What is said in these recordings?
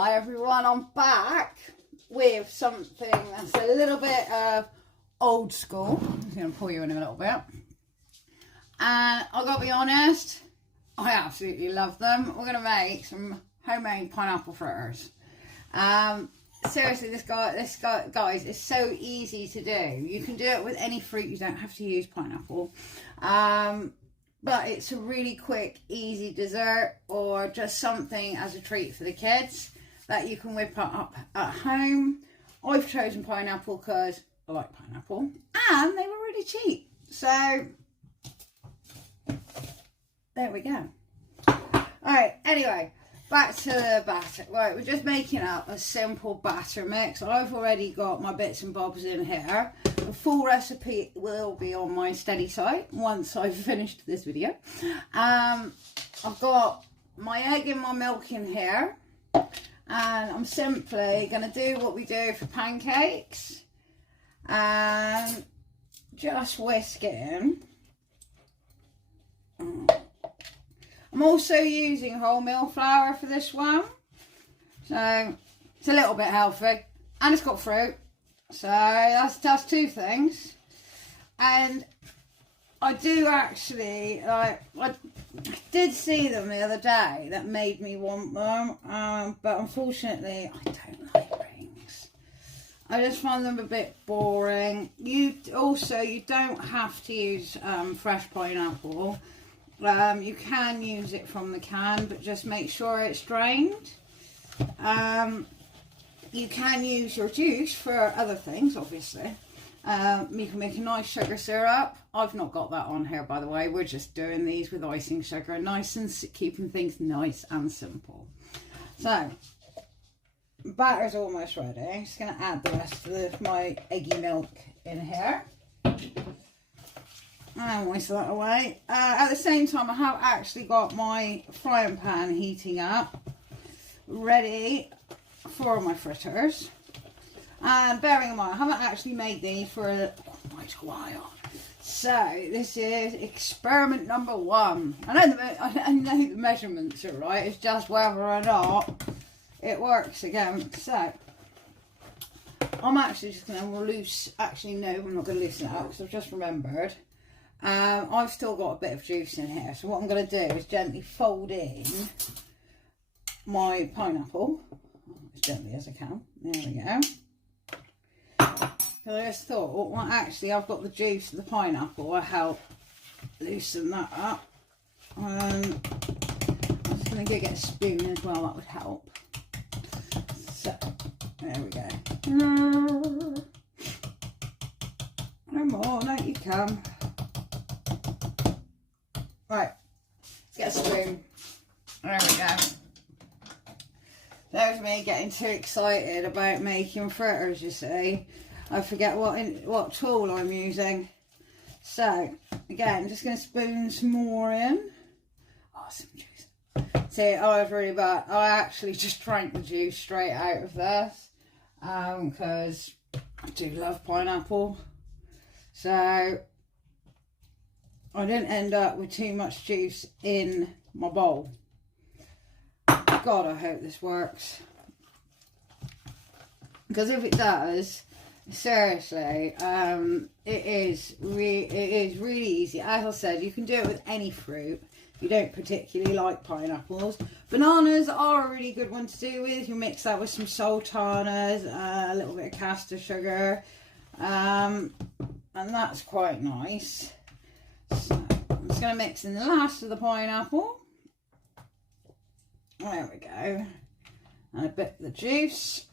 Hi everyone, I'm back with something that's a little bit old school. I'm just going to pull you in a little bit. And I've got to be honest, I absolutely love them. We're going to make some homemade pineapple fritters. Seriously, this guys, is so easy to do. You can do it with any fruit. You don't have to use pineapple. But it's a really quick, easy dessert or just something as a treat for the kids that you can whip up at home. I've chosen pineapple because I like pineapple and they were really cheap. So, there we go. Alright, anyway, back to the batter. Right, we're just making up a simple batter mix. I've already got my bits and bobs in here. The full recipe will be on my steady site once I've finished this video. I've got my egg and my milk in here. And I'm simply going to do what we do for pancakes. And just whisk it in. I'm also using wholemeal flour for this one. So it's a little bit healthy. And it's got fruit. So that's two things. And I do actually, I did see them the other day that made me want them. But unfortunately, I don't like rings. I just find them a bit boring. You don't have to use fresh pineapple. You can use it from the can, but just make sure it's drained. You can use your juice for other things, obviously. You can make a nice sugar syrup. I've not got that on here, by the way. We're just doing these with icing sugar, nice and keeping things nice and simple. So, batter's almost ready. I'm just going to add the rest of my eggy milk in here. And whisk that away. At the same time, I have actually got my frying pan heating up, ready for my fritters. And bearing in mind, I haven't actually made these for quite a while. So this is experiment number 1. I know the measurements are right. It's just whether or not it works again. So I'm actually just going to loose. Actually, no, I'm not going to loosen it up because I've just remembered. I've still got a bit of juice in here. So what I'm going to do is gently fold in my pineapple as gently as I can. There we go. So I just thought, well, actually, I've got the juice of the pineapple. I'll help loosen that up. I'm just going to go get a spoon as well. That would help. So, there we go. No more, no, you come. Right, let's get a spoon. There we go. There's me getting too excited about making fritters, you see. I forget what tool I'm using. So, again, I'm just going to spoon some more in. Oh, some juice. See, I was really bad. I actually just drank the juice straight out of this. Because I do love pineapple. So, I didn't end up with too much juice in my bowl. God, I hope this works. Because if it does, seriously, it is really easy. As I said, you can do it with any fruit. You don't particularly like pineapples. Bananas are a really good one to do with. You mix that with some sultanas, a little bit of caster sugar, and that's quite nice. So I'm just going to mix in the last of the pineapple. There we go. And a bit of the juice.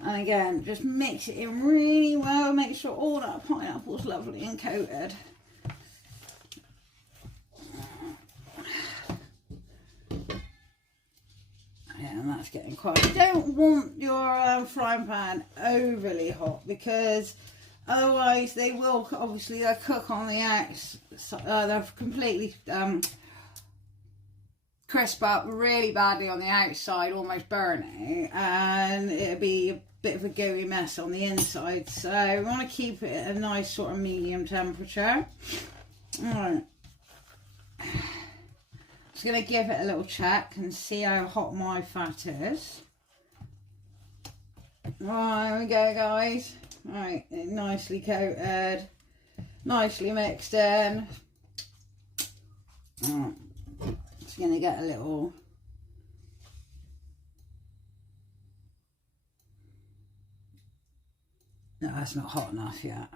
And again, just mix it in really well. Make sure all that pineapple is lovely and coated. Yeah, and that's getting quite... You don't want your frying pan overly hot because otherwise they will, obviously, they'll cook on the outside. They'll completely crisp up really badly on the outside, almost burning, and it'll be a bit of a gooey mess on the inside. So we want to keep it at a nice sort of medium temperature. Alright. Just going to give it a little check and see how hot my fat is. Right, here we go, guys. Right, nicely coated, nicely mixed in. Right, just going to get a little. No, that's not hot enough yet.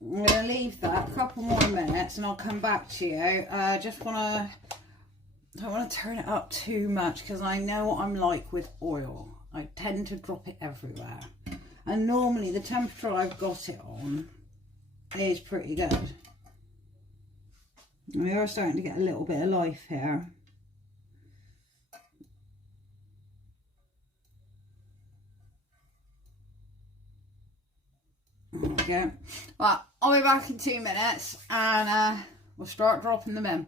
I'm going to leave that a couple more minutes and I'll come back to you. I don't want to turn it up too much because I know what I'm like with oil. I tend to drop it everywhere. And normally the temperature I've got it on is pretty good. We are starting to get a little bit of life here. There we go. Well, I'll be back in 2 minutes and we'll start dropping them in.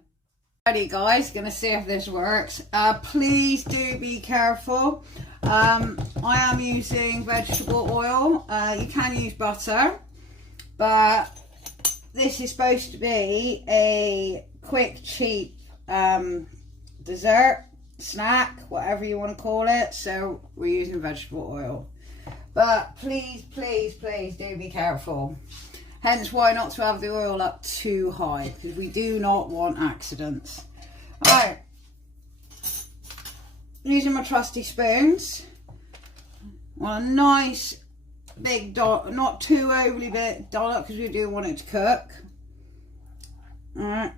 Ready, guys, gonna see if this works. Please do be careful. I am using vegetable oil. You can use butter, but this is supposed to be a quick, cheap dessert, snack, whatever you want to call it. So we're using vegetable oil. But please, please, please do be careful. Hence why not to have the oil up too high, because we do not want accidents. Alright, using my trusty spoons. Want a nice big dollop, not too overly big dollop, because we do want it to cook. Alright,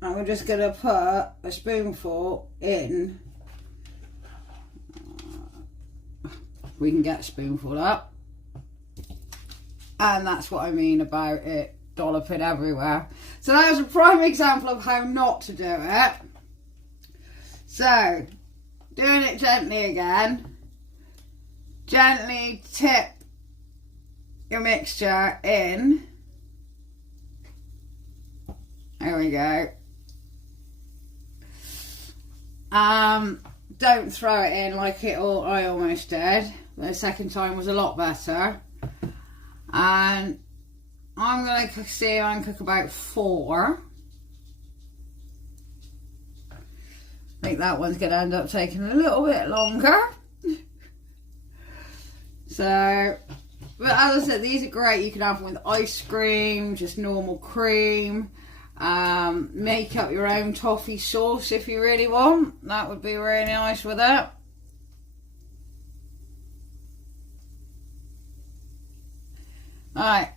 and we're just going to put a spoonful in. We can get a spoonful up. And that's what I mean about it dolloping everywhere. So that was a prime example of how not to do it. So, doing it gently again. Gently tip your mixture in. There we go. Don't throw it in like I almost did. The second time was a lot better. And I'm going to see I can cook about 4. I think that one's going to end up taking a little bit longer. So, but as I said, these are great. You can have them with ice cream, just normal cream. Make up your own toffee sauce if you really want. That would be really nice with it. Alright,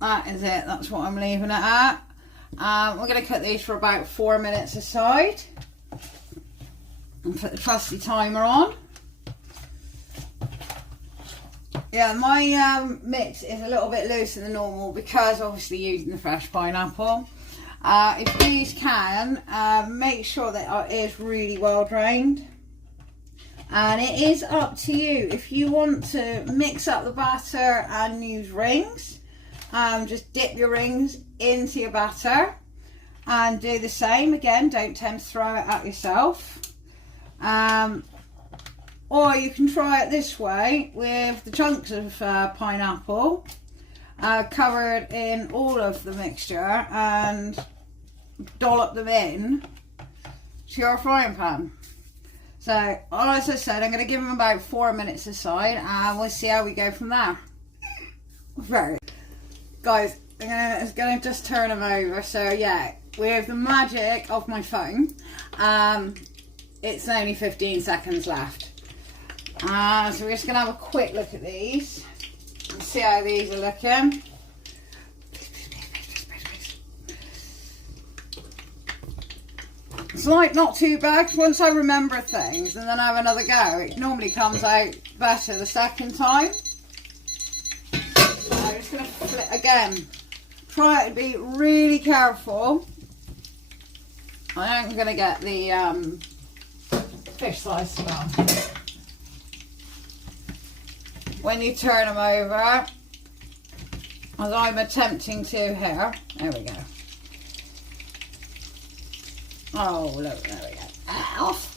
that is it. That's what I'm leaving it at. We're going to cook these for about 4 minutes aside. And put the trusty timer on. Yeah, my mix is a little bit looser than normal because obviously using the fresh pineapple. If these can, make sure that it is really well drained. And it is up to you. If you want to mix up the batter and use rings, just dip your rings into your batter and do the same. Again, don't tend to throw it at yourself. Or you can try it this way with the chunks of pineapple covered in all of the mixture and dollop them in to your frying pan. So, as I said, I'm going to give them about 4 minutes aside and we'll see how we go from there. Right. Guys, I'm going to just turn them over. So, yeah, with the magic of my phone, it's only 15 seconds left. So we're just going to have a quick look at these and see how these are looking. It's like not too bad. Once I remember things and then have another go, it normally comes out better the second time. So I'm just going to flip again. Try to be really careful. I am going to get the fish slice well. When you turn them over, as I'm attempting to here, there we go. Oh, look, there we go. Off.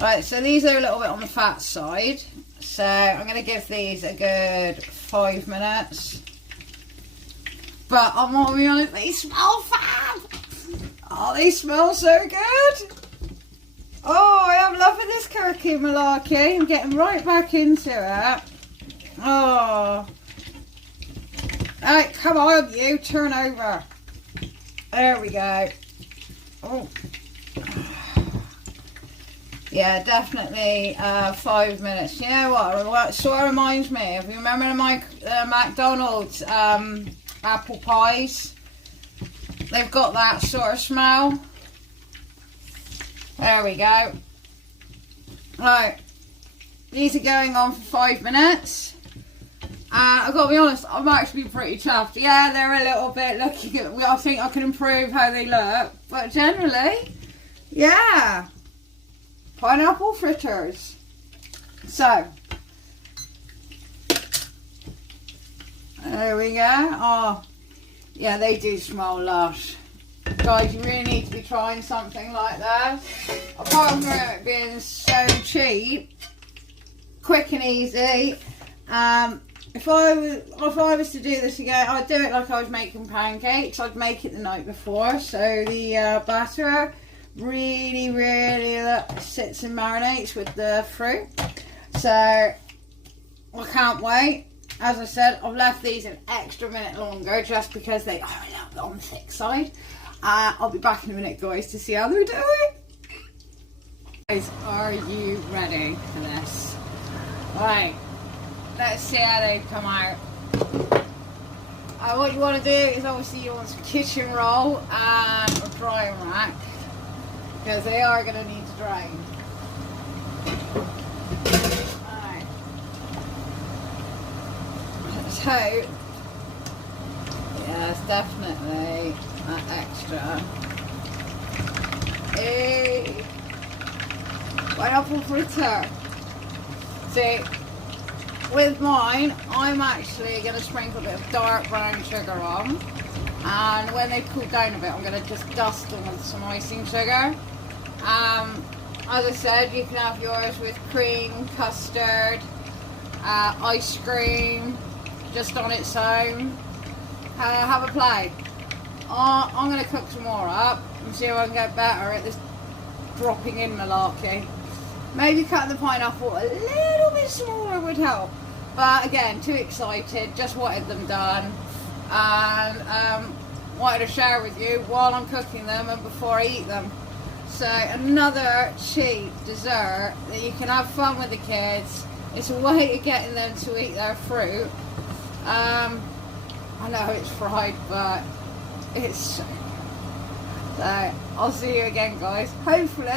Right, so these are a little bit on the fat side. So I'm going to give these a good 5 minutes. But I'm gonna be honest, they smell fab. Oh, they smell so good. Oh, I am loving this cookie malarkey. I'm getting right back into it. Oh. Right, come on, you, turn over. There we go. Oh. Yeah, definitely 5 minutes. You know what sort of reminds me of, you remember the McDonald's apple pies? They've got that sort of smell. There we go. Right, these are going on for 5 minutes. I've got to be honest, I'm actually pretty chuffed. Yeah, they're a little bit looking at, I think I can improve how they look, but generally, yeah. Pineapple fritters. So, there we go. Oh, yeah, they do smell lush. Guys, you really need to be trying something like that. Apart from it being so cheap, quick and easy. If I was to do this again, I'd do it like I was making pancakes. I'd make it the night before, so the batter really sits and marinates with the fruit. So I can't wait. As I said, I've left these an extra minute longer just because they are a little bit on the thick side. I'll be back in a minute, guys, to see how they're doing. Guys, are you ready for this? Right, let's see how they come out. What you want to do is obviously you want some kitchen roll and a drying rack, because they are going to need to drain. Alright. Let's hope. Yeah, it's definitely that extra. Hey! Pineapple fritter. See, with mine, I'm actually going to sprinkle a bit of dark brown sugar on. And when they cool down a bit, I'm going to just dust them with some icing sugar. As I said, you can have yours with cream, custard, ice cream, just on its own. Have a play. I'm going to cook some more up and see if I can get better at this dropping in malarkey. Maybe cut the pineapple a little bit smaller would help. But again, too excited, just wanted them done. And wanted to share with you while I'm cooking them and before I eat them. So another cheap dessert that you can have fun with the kids. It's a way of getting them to eat their fruit. I know it's fried, but it's so good. So I'll see you again, guys. Hopefully